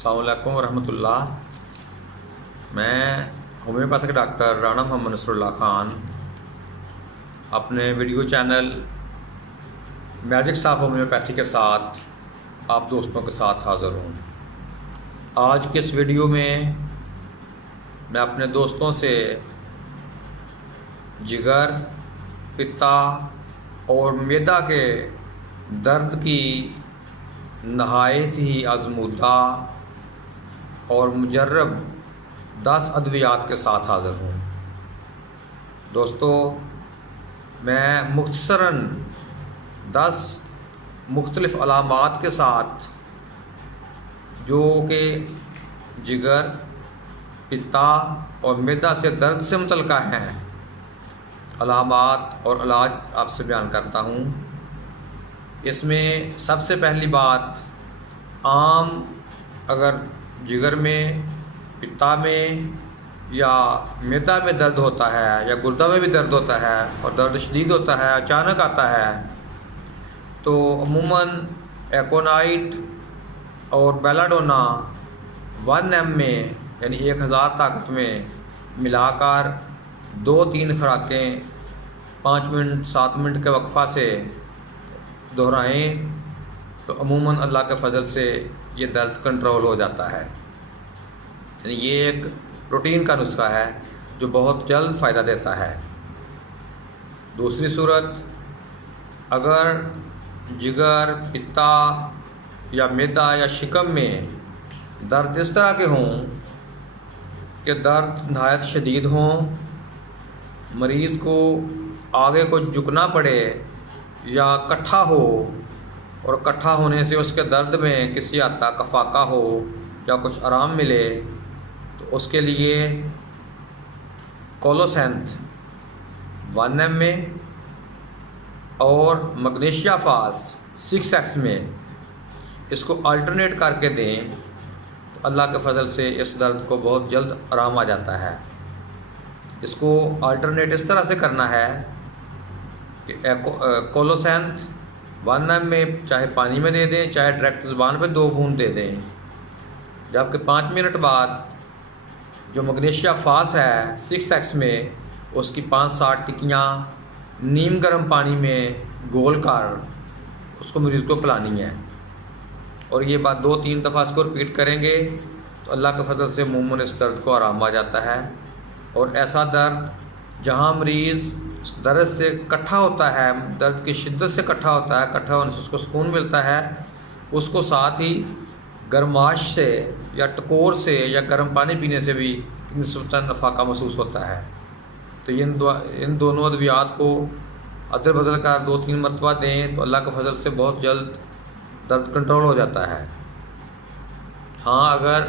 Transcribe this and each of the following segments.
अस्सलाम वालेकुम रहमतुल्लाह। मैं होम्योपैथिक डॉक्टर राना मोहम्मद नसरुल्लाह ख़ान अपने video channel magics of homeopathy के साथ आप दोस्तों के साथ हाज़िर हूँ। आज के इस वीडियो में मैं अपने दोस्तों से जिगर, पित्ता और मैदा के दर्द की नहायत ही आज़मूदा और मुजर्रब 10 अद्वियात के साथ हाज़िर हूँ। दोस्तों, मैं मुख्तसरन 10 मुख्तलिफ़ अलामात के साथ जो कि जिगर, पित्ता और मैदा से दर्द से मुतल्लिक़ हैं, अलामात और इलाज आपसे बयान करता हूँ। इसमें सबसे पहली बात, आम अगर जिगर में, पित्ता में या मैदा में दर्द होता है या गुर्दा में भी दर्द होता है और दर्द शदीद होता है, अचानक आता है, तो अमूमन एकोनाइट और बेलाडोना 1 ml में यानी 1000 ताकत में मिलाकर 2-3 खुराकें 5 मिनट 7 मिनट के वक्फ़ा से दोहराएं तो अमूमन अल्लाह के फ़ज़ल से ये दर्द कंट्रोल हो जाता है। यानी ये एक प्रोटीन का नुस्खा है जो बहुत जल्द फ़ायदा देता है। दूसरी सूरत, अगर जिगर, पित्ता या मैदा या शिकम में दर्द इस तरह के हों कि दर्द नहायत शदीद हों, मरीज़ को आगे को झुकना पड़े या कट्ठा हो और कट्ठा होने से उसके दर्द में किसी हद तक अफाका हो या कुछ आराम मिले, तो उसके लिए कोलोसेंथ 1 ml में और मैग्नीशिया फास 6x में इसको अल्टरनेट करके दें तो अल्लाह के फ़ज़ल से इस दर्द को बहुत जल्द आराम आ जाता है। इसको अल्टरनेट इस तरह से करना है कि कोलोसेंथ 1 ml में चाहे पानी में दे दें, चाहे डायरेक्ट ज़ुबान पे 2 बूंद दे दें, जबकि 5 मिनट बाद जो मैग्नीशिया फास है 6x में उसकी 5-7 टिक्कियाँ नीम गर्म पानी में घोल कर उसको मरीज़ को पिलानी है। और ये बात 2-3 दफ़ा इसको रिपीट करेंगे तो अल्लाह के फ़ज़ल से अमूमन इस दर्द को आराम आ जाता है। और ऐसा दर्द जहाँ मरीज़ दर्द से इकट्ठा होता है, दर्द की शिद्दत से इकट्ठा होता है, इकट्ठा होने से उसको सुकून मिलता है, उसको साथ ही गर्माश से या टकोर से या गर्म पानी पीने से भी निस्बतन अफाका महसूस होता है। तो इन दोनों अद्वियात को अदल बदल कर 2-3 मरतबा दें तो अल्लाह के फ़ज़ल से बहुत जल्द दर्द कंट्रोल हो जाता है। हाँ, अगर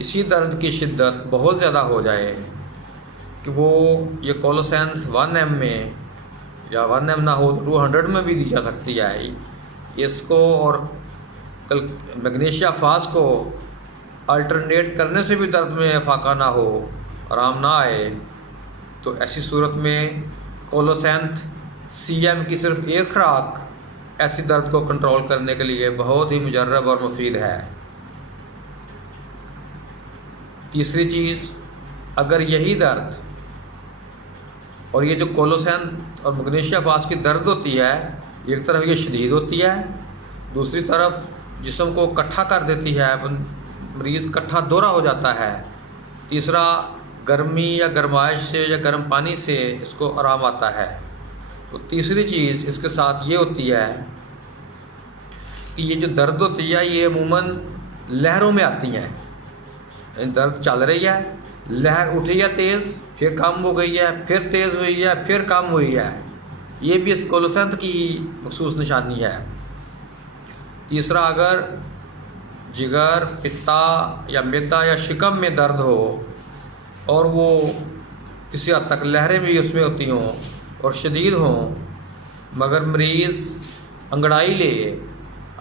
इसी दर्द की शिद्दत बहुत ज़्यादा हो जाए कि वो ये कोलोसेंथ 1 ml में या 1 ml ना हो तो 200 में भी दी जा सकती है, इसको और मैग्नीशिया फास को अल्टरनेट करने से भी दर्द में अफाका ना हो, आराम ना आए, तो ऐसी सूरत में कोलोसेंथ CM की सिर्फ एक खुराक ऐसी दर्द को कंट्रोल करने के लिए बहुत ही मुजर्रब और मुफीद है। तीसरी चीज़, अगर यही दर्द और ये जो कोलोसेंथ और मैग्नीशिया फास की दर्द होती है, एक तरफ ये शदीद होती है, दूसरी तरफ जिस्म को इकट्ठा कर देती है, मरीज़ इकट्ठा दोहरा हो जाता है, तीसरा गर्मी या गर्माइश से या गर्म पानी से इसको आराम आता है, तो तीसरी चीज़ इसके साथ ये होती है कि ये जो दर्द होती है ये अमूमन लहरों में आती हैं। दर्द चल रही है, लहर उठी है तेज़, फिर कम हो गई है, फिर तेज़ हुई है, फिर कम हुई है, ये भी इस कोलोसेंथ की मखसूस निशानी है। तीसरा, अगर जिगर, पित्ता या मैदा या शिकम में दर्द हो और वो किसी हद तक लहरें भी उसमें होती हों और शदीद हों, मगर मरीज़ अंगड़ाई ले,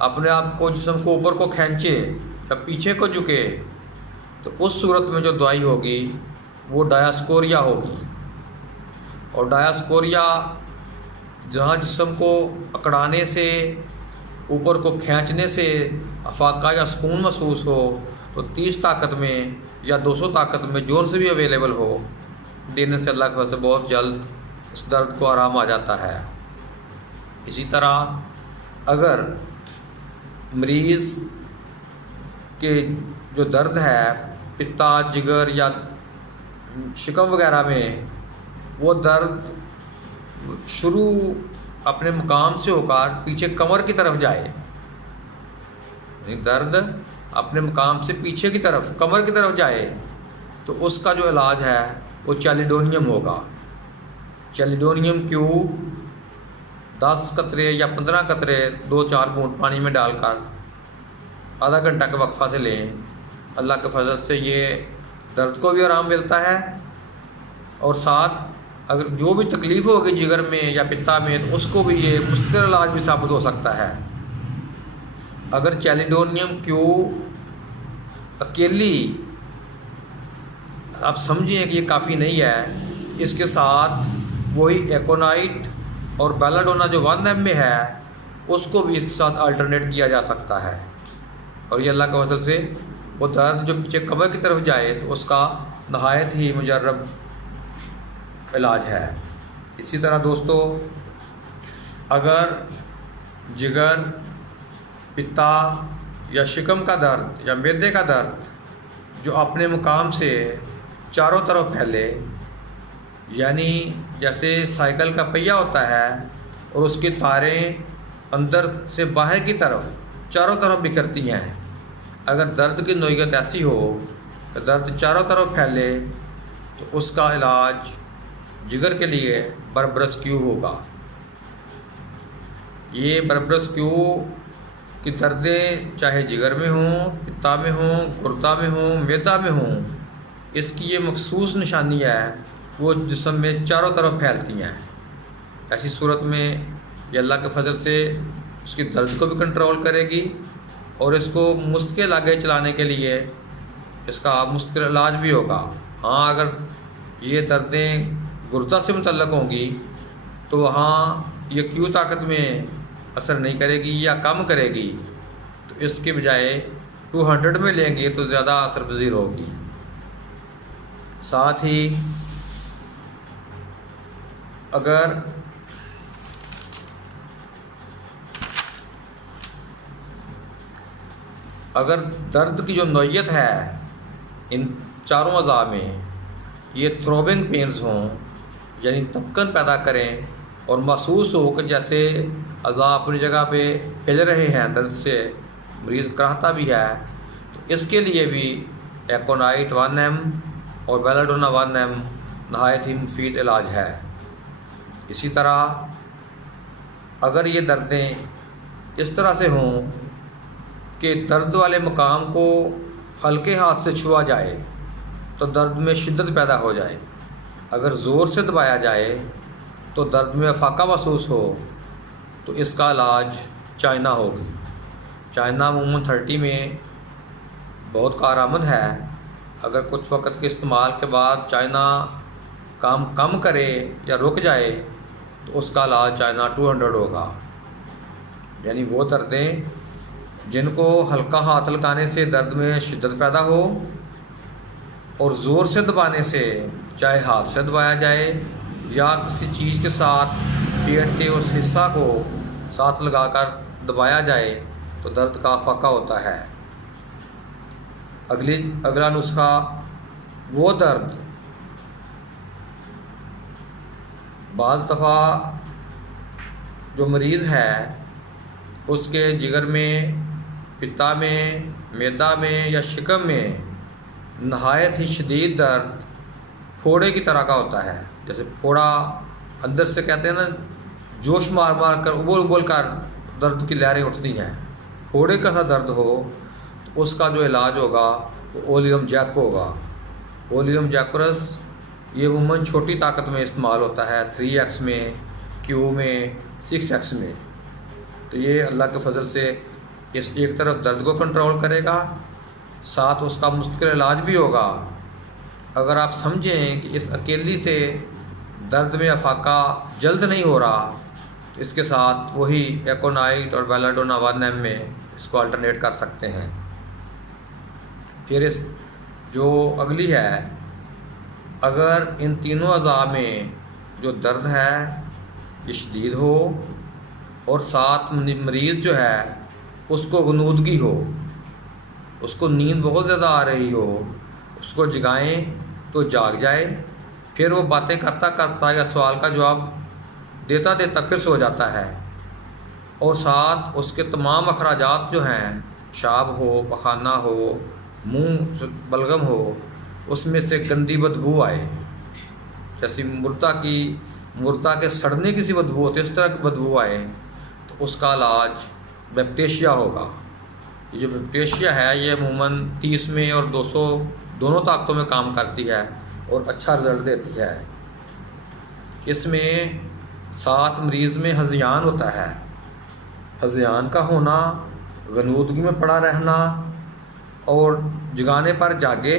अपने आप को जिस्म को ऊपर को खींचे या पीछे को झुके, तो उस सूरत में जो दवाई होगी वो डायास्कोरिया होगी। और डायास्कोरिया जहाँ जिस्म को अकड़ाने से ऊपर को खींचने से अफाका या सुकून महसूस हो तो 30 ताकत में या 200 ताकत में जोन से भी अवेलेबल हो, देने से अल्लाह की वजह से बहुत जल्द इस दर्द को आराम आ जाता है। इसी तरह अगर मरीज़ के जो दर्द है पित्ता, जिगर या शिकम वगैरह में, वो दर्द शुरू अपने मुकाम से होकर पीछे कमर की तरफ जाए, दर्द अपने मुकाम से पीछे की तरफ कमर की तरफ जाए, तो उसका जो इलाज है वो चैलिडोनियम होगा। चैलिडोनियम क्यू 10 कतरे या 15 कतरे 2-4 घूंट पानी में डालकर आधा घंटा के वक्फा से लें। अल्लाह के फजल से ये दर्द को भी आराम मिलता है और साथ अगर जो भी तकलीफ़ होगी जिगर में या पित्ता में तो उसको भी ये मुस्तकिल इलाज भी साबित हो सकता है। अगर चैलिडोनियम क्यू अकेली आप समझें कि ये काफ़ी नहीं है, इसके साथ वही एकोनाइट और बेलाडोना जो 1 में है उसको भी इसके साथ अल्टरनेट किया जा सकता है। और ये अल्लाह के फजल से वो दर्द जो पीछे कमर की तरफ जाए तो उसका नहायत ही मुजर्रब इलाज है। इसी तरह दोस्तों, अगर जिगर, पित्ता या शिकम का दर्द या मैदे का दर्द जो अपने मुकाम से चारों तरफ फैले, यानी जैसे साइकिल का पहिया होता है और उसकी तारें अंदर से बाहर की तरफ चारों तरफ बिखरती हैं, अगर दर्द की नौयत ऐसी हो कि दर्द चारों तरफ फैले तो उसका इलाज जिगर के लिए बरबरस क्यू होगा। ये बरबरस क्यू की दर्दें चाहे जिगर में हों, पित्ता में हों, गुर्दा में हों, मैदा में हों, इसकी ये मखसूस निशानी है वो जिस्म में चारों तरफ फैलती हैं। ऐसी सूरत में ये अल्लाह के फजल से उसकी दर्द को भी कंट्रोल करेगी और इसको मुस्तकिल आगे चलाने के लिए इसका मुस्तकिल इलाज भी होगा। हाँ, अगर ये दर्दें गुर्दा से मुतल्लक होंगी तो वहाँ ये क्यू ताकत में असर नहीं करेगी या कम करेगी, तो इसके बजाय 200 में लेंगे तो ज़्यादा असर पजीर होगी। साथ ही अगर दर्द की जो नौयत है इन चारों अज़ा में ये थ्रोबिंग पेन्स हों, यानी तपकन पैदा करें और महसूस हो कि जैसे अज़ा अपनी जगह पे हिल रहे हैं, दर्द से मरीज़ कराहता भी है, तो इसके लिए भी एकोनाइट 1 और बेलाडोना 1 नहायत ही मुफीद इलाज है। इसी तरह अगर ये दर्दें इस तरह से हों कि दर्द वाले मकाम को हल्के हाथ से छुआ जाए तो दर्द में शिद्दत पैदा हो जाए, अगर ज़ोर से दबाया जाए तो दर्द में अफाका महसूस हो, तो इसका इलाज चाइना होगी। चाइना अमूमन 30 में बहुत कारआमद है। अगर कुछ वक्त के इस्तेमाल के बाद चाइना काम कम करे या रुक जाए तो उसका इलाज चाइना 200 होगा। यानी वो दर्दें जिनको हल्का हाथ लगाने से दर्द में शिद्दत पैदा हो और ज़ोर से दबाने से, चाहे हाथ से दबाया जाए या किसी चीज़ के साथ पेट के उस हिस्सा को साथ लगाकर दबाया जाए, तो दर्द का अफाका होता है। अगला नुस्खा, वो दर्द बाज़ दफ़ा जो मरीज़ है उसके जिगर में, पित्ता में, मैदा में या शिकम में नहायत ही शदीद दर्द फोड़े की तरह का होता है। जैसे फोड़ा अंदर से कहते हैं ना, जोश मार मार कर उबल उबल कर दर्द की लहरें उठती हैं, फोड़े का सा दर्द हो तो उसका जो इलाज होगा वो ओलियम जैक होगा। ओलियम जैकुरस ये अमूमन छोटी ताकत में इस्तेमाल होता है, 3x में, Q में, 6x में। तो ये अल्लाह के फजल से इस एक तरफ दर्द को कंट्रोल करेगा, साथ उसका मुस्तकिल इलाज भी होगा। अगर आप समझें कि इस अकेली से दर्द में अफाका जल्द नहीं हो रहा इसके साथ वही एकोनाइट और बेलाडोना 1 ml में इसको अल्टरनेट कर सकते हैं। फिर इस जो अगली है, अगर इन तीनों अज़ा में जो दर्द है ये शदीद हो और साथ मरीज़ जो है उसको गनूदगी हो, उसको नींद बहुत ज़्यादा आ रही हो, उसको जगाएं तो जाग जाए, फिर वो बातें करता करता या सवाल का जवाब देता देता फिर सो जाता है, और साथ उसके तमाम अखराजात जो हैं, शाब हो, पखाना हो, मुंह बलगम हो, उसमें से गंदी बदबू आए, जैसे मुर्दा के सड़ने की सी बदबू होती है, इस तरह की बदबू आए, तो उसका इलाज बैक्टीरिया होगा। ये जो बैक्टीरिया है ये अमूमन 30 में और 200 दोनों ताकतों में काम करती है और अच्छा रिज़ल्ट देती है। इसमें साथ मरीज़ में हज़ियान होता है, हज़ियान का होना, गनूदगी में पड़ा रहना और जगाने पर जागे,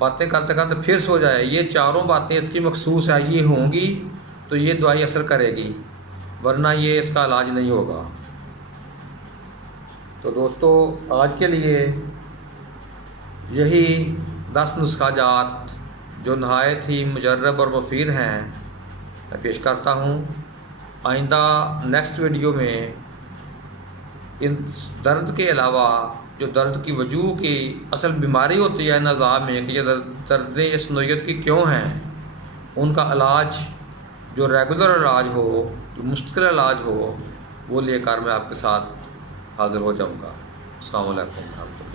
बातें करते करते फिर सो जाए, ये चारों बातें इसकी मखसूस है, ये होंगी तो ये दवाई असर करेगी, वरना ये इसका इलाज नहीं होगा। तो दोस्तों आज के लिए यही 10 नुस्खा जात जो नहायत ही मुजर्रब और मुफीद हैं मैं पेश करता हूँ। आइंदा नेक्स्ट वीडियो में इन दर्द के अलावा जो दर्द की वजूह की असल बीमारी होती है नज़ा में कि ये दर्दें इस नोयत की क्यों हैं, उनका इलाज जो रेगुलर इलाज हो, जो मुस्तकिल इलाज हो, वो लेकर मैं आपके साथ हाज़िर हो जाऊँगा। अस्सलामु अलैकुम।